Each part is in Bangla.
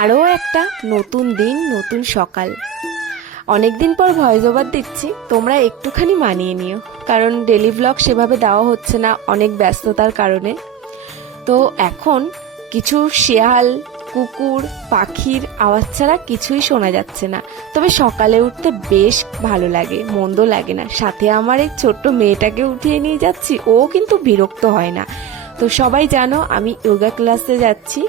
আরও একটা নতুন দিন, নতুন সকাল। অনেকদিন পর ভয়েস ওভার দিচ্ছি, তোমরা একটুখানি মানিয়ে নিও, কারণ ডেলি ব্লগ সেভাবে দেওয়া হচ্ছে না অনেক ব্যস্ততার কারণে। তো এখন কিছু শেয়াল, কুকুর, পাখির আওয়াজ ছাড়া কিছুই শোনা যাচ্ছে না। তবে সকালে উঠতে বেশ ভালো লাগে, মন্দ লাগে না। সাথে আমার এই ছোট্ট মেয়েটাকে উঠিয়ে নিয়ে যাচ্ছি, ও কিন্তু বিরক্ত হয় না। তো সবাই জানো আমি যোগা ক্লাসে যাচ্ছি,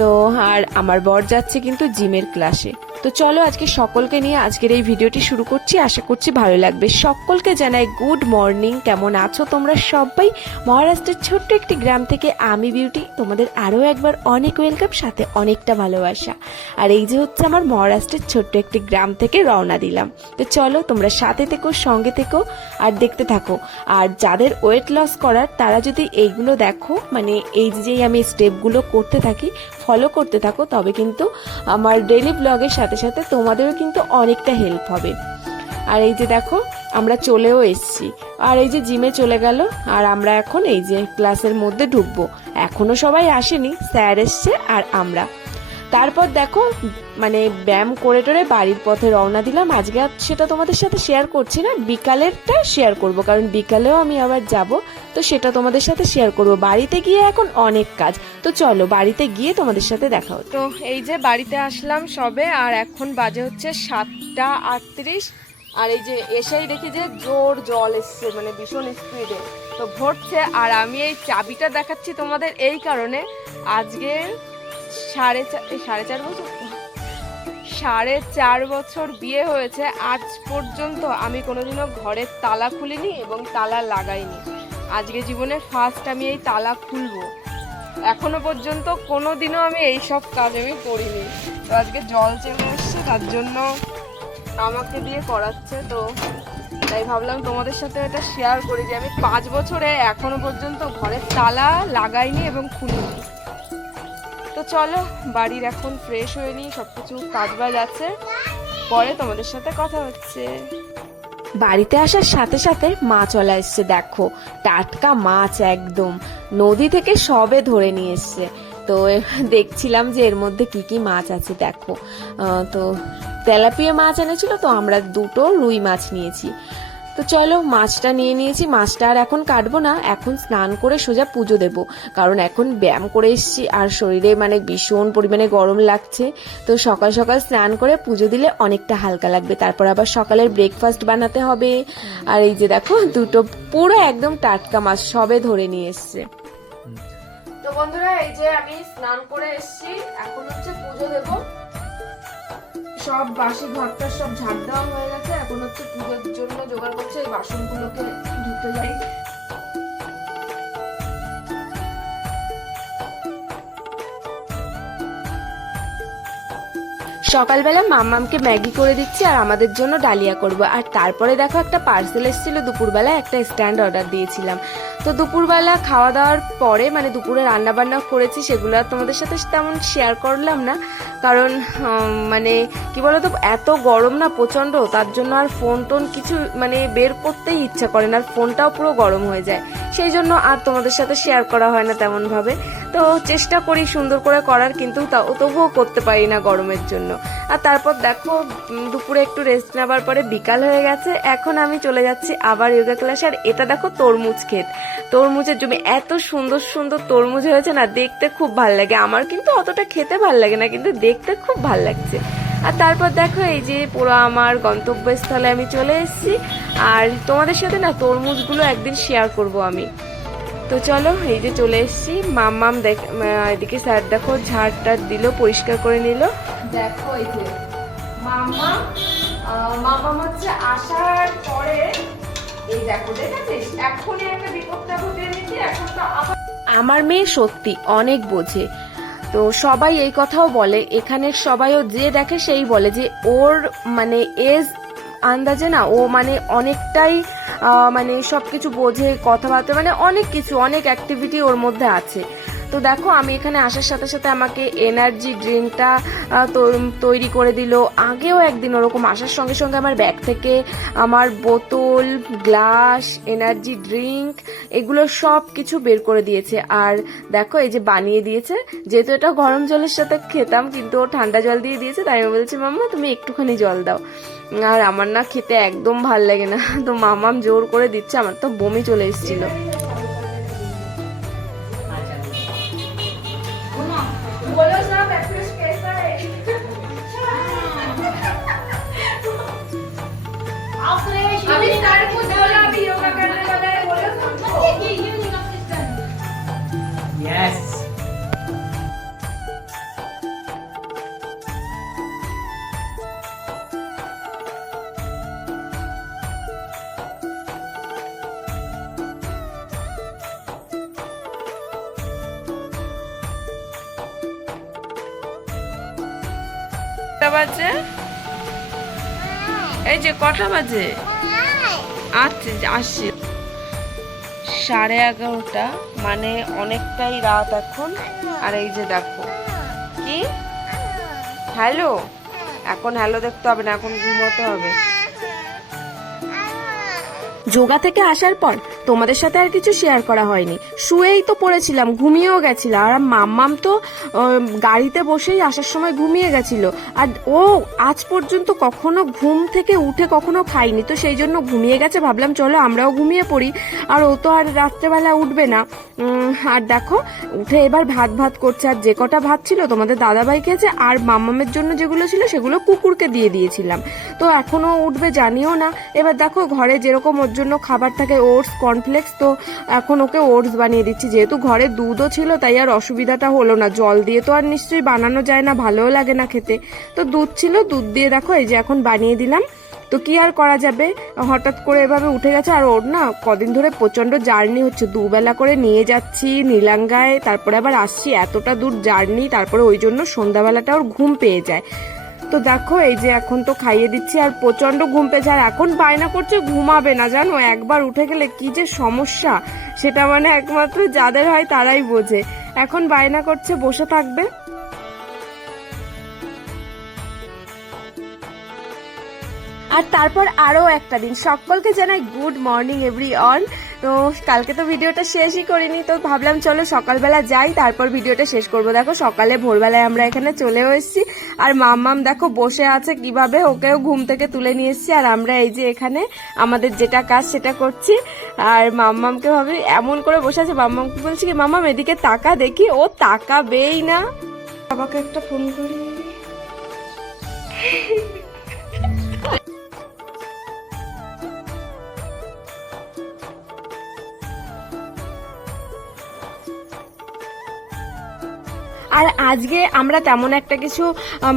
তো আর আমার বর যাচ্ছে কিন্তু জিমের ক্লাসে। তো চলো আজকে সকলকে নিয়ে আজকের এই ভিডিওটি শুরু করছি, আশা করছি ভালো লাগবে। সকলকে জানাই গুড মর্নিং। কেমন আছো তোমরা সবাই? মহারাষ্ট্রের ছোট্ট একটি গ্রাম থেকে আমি বিউটি তোমাদের আরও একবার অনেক ওয়েলকাম, সাথে অনেকটা ভালোবাসা। আর এই যে হচ্ছে আমার মহারাষ্ট্রের ছোট্ট একটি গ্রাম থেকে রওনা দিলাম। তো চলো তোমরা সাথে থেকো, সঙ্গে থেকো আর দেখতে থাকো। আর যাদের ওয়েট লস করার তারা যদি এইগুলো দেখো, মানে এই যেই আমি স্টেপগুলো করতে থাকি, ফলো করতে থাকো, তবে কিন্তু আমার ডেইলি ব্লগের সাথে সাথে তোমাদেরও কিন্তু অনেকটা হেল্প হবে। আর এই যে দেখো আমরা চলেও এসছি, আর এই যে জিমে চলে গেল, আর আমরা এখন এই যে ক্লাসের মধ্যে ঢুকবো। এখনো সবাই আসেনি, স্যার এসছে আর আমরা। তারপর দেখো মানে ব্যায়াম করে টোরে বাড়ির পথে রওনা দিলাম। আজকে সেটা তোমাদের সাথে শেয়ার করছি না, বিকালেরটা শেয়ার করব, কারণ বিকালেও আমি আবার যাব, তো সেটা তোমাদের সাথে শেয়ার করব। বাড়িতে গিয়ে এখন অনেক কাজ, তো চলো বাড়িতে গিয়ে তোমাদের সাথে দেখা হচ্ছে। তো এই যে বাড়িতে আসলাম সবে, আর এখন বাজে হচ্ছে 7:38। আর এই যে এসেই দেখি যে জোর জল এসছে, মানে ভীষণ স্পিডে তো ভরছে। আর আমি এই চাবিটা দেখাচ্ছি তোমাদের এই কারণে, আজকে সাড়ে চার বছর বিয়ে হয়েছে, আজ পর্যন্ত আমি কোনোদিনও ঘরের তালা খুলিনি এবং তালা লাগাইনি। আজকে জীবনে ফার্স্ট আমি এই তালা খুলবো। এখনো পর্যন্ত কোনোদিনও আমি এইসব কাজ আমি করিনি। তো আজকে জল চলে এসছে, তার জন্য আমাকে দিয়ে করাচ্ছে। তো তাই ভাবলাম তোমাদের সাথে এটা শেয়ার করি যে আমি 5 বছরে এখনো পর্যন্ত ঘরের তালা লাগাইনি এবং খুলিনি। তো চলো বাড়ির এখন ফ্রেশ হয়ে নিই, সবকিছু কাজবাজ আছে, পরে তোমাদের সাথে কথা হচ্ছে। বাড়িতে আসার সাথে সাথে মাছ চলে এসছে, দেখো টাটকা মাছ, একদম নদী থেকে সবে ধরে নিয়ে এসছে। তো দেখছিলাম যে এর মধ্যে কি কি মাছ আছে। দেখো তো তেলাপিয়া মাছ এনেছিল, তো আমরা 2টো রুই মাছ নিয়েছি। তো চলো মাছটা নিয়ে নিয়েছি, মাছটা আর এখন কাটবো না, এখন স্নান করে সোজা পুজো দেব, কারণ এখন ব্যায়াম করে এসেছি আর শরীরে মানে ভীষণ পরিমাণে গরম লাগছে। তো সকাল সকাল স্নান করে পুজো দিলে অনেকটা হালকা লাগবে। তারপর আবার সকালের ব্রেকফাস্ট বানাতে হবে। আর এই যে দেখো 2টো পুরো একদম টাটকা মাছ সবে ধরে নিয়ে এসছে। তো বন্ধুরা এই যে আমি স্নান করে এসেছি, এখন হচ্ছে পুজো দেব। সব বাসি ঘরটা সব ঝাড় দেওয়া হয়ে গেছে, এখন হচ্ছে পুজোর জন্য জোগাড় করছে, এই বাসনগুলোকে ধুতে যাই। সকালবেলা মাম্মামকে ম্যাগি করে দিচ্ছি আর আমাদের জন্য ডালিয়া করব। আর তারপরে দেখো একটা পার্সেল এসেছিল, দুপুরবেলা একটা স্ট্যান্ড অর্ডার দিয়েছিলাম। তো দুপুরবেলা খাওয়া দাওয়ার পরে মানে দুপুরে রান্না বান্না করেছি, সেগুলো আর তোমাদের সাথে তেমন শেয়ার করলাম না, কারণ মানে কি বলতো এত গরম না প্রচণ্ড, তার জন্য আর ফোন টোন কিছু মানে বের করতেই ইচ্ছা করে না, আর ফোনটাও পুরো গরম হয়ে যায়, সেই জন্য আর তোমাদের সাথে শেয়ার করা হয় না তেমন ভাবে। তো চেষ্টা করি সুন্দর করে করার, কিন্তু তবুও করতে পারি না গরমের জন্য। আর তারপর দেখো দুপুরে একটু রেস্ট নেবার পরে বিকাল হয়ে গেছে, এখন আমি চলে যাচ্ছি আবার যোগা ক্লাসে। আর এটা দেখো তরমুজ ক্ষেত, তরমুজের জমি, এত সুন্দর সুন্দর তরমুজ হয়েছে না, দেখতে খুব ভাল লাগে। আমার কিন্তু অতটা খেতে ভাল লাগে না, কিন্তু দেখতে খুব ভাল লাগছে। আর তারপর দেখো এই যে পুরো আমার গন্তব্যস্থলে আমি চলে এসেছি, আর তোমাদের সাথে না তরমুজগুলো একদিন শেয়ার করব আমি। তো চলো এই যে চলে এসেছি। মাম্মাম দেখ এদিকে স্যার দেখো ঝাড়টা দিল, পরিষ্কার করে নিল। দেখো এই যে মাম্মাম হচ্ছে আসার পরে এই দেখো দেখেছিস, এখনই একটা বিপদটা ঘটিয়ে নিচ্ছি। এখন তো আমার মেয়ে সত্যি অনেক বোঝে, তো সবাই এই কথাও বলে, এখানের সবাইও যে দেখে সেই বলে যে ওর মানে এজ আন্দাজে না ও মানে অনেকটাই মানে সবকিছু বোঝে, কথাবার্তা মানে অনেক কিছু, অনেক অ্যাক্টিভিটি ওর মধ্যে আছে। তো দেখো আমি এখানে আসার সাথে সাথে আমাকে এনার্জি ড্রিঙ্কটা তৈরি করে দিল। আগেও একদিন ওরকম আসার সঙ্গে সঙ্গে আমার ব্যাগ থেকে আমার বোতল, গ্লাস, এনার্জি ড্রিঙ্ক এগুলো সব কিছু বের করে দিয়েছে। আর দেখো এই যে বানিয়ে দিয়েছে, যেহেতু এটা গরম জলের সাথে খেতাম কিন্তু ও ঠান্ডা জল দিয়ে দিয়েছে, তাই আমি বলছি মাম্মা তুমি একটুখানি জল দাও। আর আমার না খেতে একদম ভাল লাগে না, তো মামাম জোর করে দিচ্ছে, আমার তো বমি চলে এসেছিল। Yes. কটা বাজে? এই যে কটা বাজে? আচ্ছা আসছি। 11:30, মানে অনেকটাই রাত এখন। আর এই যে দেখো কি হ্যালো, এখন হ্যালো দেখতে হবে না, এখন ঘুমোতে হবে। যোগা থেকে আসার পর তোমাদের সাথে আর কিছু শেয়ার করা হয়নি, শুয়েই তো পড়েছিলাম, ঘুমিয়েও গেছিলাম। আর মাম্মাম তো গাড়িতে বসেই আসার সময় ঘুমিয়ে গেছিল, আর ও আজ পর্যন্ত কখনো ঘুম থেকে উঠে কখনো খাইনি, তো সেই জন্য ঘুমিয়ে গেছে। ভাবলাম চলো আমরাও ঘুমিয়ে পড়ি, আর ও তো আর রাত্রেবেলা উঠবে না। আর দেখো উঠে এবার ভাত ভাত করছে, আর যে কটা ভাত ছিল তোমাদের দাদাভাই খেয়েছে, আর মাম্মামের জন্য যেগুলো ছিল সেগুলো কুকুরকে দিয়ে দিয়েছিলাম। তো এখনো উঠবে জানিও না। এবার দেখো ঘরে যেরকম ওর জন্য খাবার থাকে, ওটস, কর্নফ্লেক্স, তো এখন ওকে ওটস বানিয়ে দিচ্ছি। যেহেতু ঘরে দুধও ছিল তাই আর অসুবিধাটা হলো না, জল দিয়ে তো আর নিশ্চয়ই বানানো যায় না, ভালোও লাগে না খেতে। তো দুধ ছিল, দুধ দিয়ে দেখো এই যে এখন বানিয়ে দিলাম। তো কি আর করা যাবে, হঠাৎ করে এভাবে উঠে গেছে। আর ওর না কদিন ধরে প্রচন্ড জার্নি হচ্ছে, দুবেলা করে নিয়ে যাচ্ছি নীলাঙ্গায়, তারপরে আবার আসছি, এতটা দূর জার্নি, তারপরে ওই জন্য সন্ধ্যাবেলাটা ওর ঘুম পেয়ে যায়। তো দেখো এই যে এখন তো খাইয়ে দিচ্ছি, আর প্রচন্ড ঘুম পেয়েছে, আর এখন বায়না করছে ঘুমাবে না। জানো একবার উঠে গেলে কি যে সমস্যা, সেটা মানে একমাত্র যাদের হয় তারাই বোঝে। এখন বায়না করছে বসে থাকবে। আর তারপর আরো একটা দিন সকলকে জানাই গুড মর্নিং এভরিওয়ান। তো কালকে তো ভিডিওটা শেষই করিনি, তো ভাবলাম চলো সকালবেলা যাই, তারপর ভিডিওটা শেষ করব। দেখো সকালে ভোরবেলায় আমরা এখানে চলেও এসেছি, আর মাম্মাম দেখো বসে আছে কিভাবে, ওকেও ঘুম থেকে তুলে নিয়ে এসেছি। আর আমরা এই যে এখানে আমাদের যেটা কাজ সেটা করছি, আর মাম্মামকে ভাবে এমন করে বসে আছে। মাম্মামকে বলছি কি মাম্মাম এদিকে তাকা দেখি, ও তাকাবেই না। বাবাকে একটা ফোন করি। আর আজকে আমরা তেমন একটা কিছু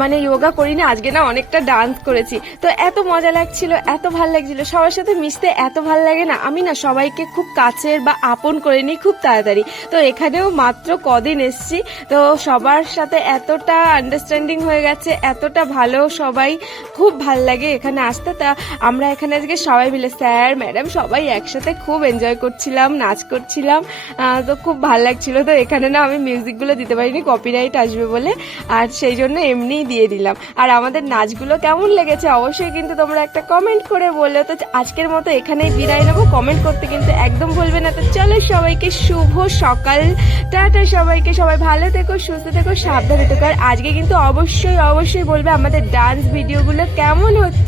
মানে যোগা করিনি, আজকে না অনেকটা ডান্স করেছি। তো এত মজা লাগছিল, এত ভালো লাগছিল, সবার সাথে মিশতে এত ভালো লাগে না। আমি না সবাইকে খুব কাছের বা আপন করে নিই খুব তাড়াতাড়ি। তো এখানেও মাত্র কদিন এসছি, তো সবার সাথে এতটা আন্ডারস্ট্যান্ডিং হয়ে গেছে, এতটা ভালো, সবাই খুব ভাল লাগে এখানে আসতে। তা আমরা এখানে আজকে সবাই মিলে স্যার ম্যাডাম সবাই একসাথে খুব এনজয় করছিলাম, নাচ করছিলাম, তো খুব ভালো লাগছিল। তো এখানে না আমি মিউজিকগুলো দিতে পারিনি, কপিরাইট আসবে বলে, আর সেই জন্য এমনিই দিয়ে দিলাম। আর আমাদের নাচগুলো কেমন লেগেছে অবশ্যই কিন্তু তোমরা একটা কমেন্ট করে বলো। তো আজকের মতো এখানেই বিদায় নেবো, কমেন্ট করতে কিন্তু একদম ভুলবে না। তো চলো সবাইকে শুভ সকাল, টাটা সবাইকে, সবাই ভালো থেকো, সুস্থ থেকো, সাবধানে থেকো। আর আজকে কিন্তু অবশ্যই অবশ্যই বলবে আমাদের ডান্স ভিডিওগুলো কেমন হচ্ছে।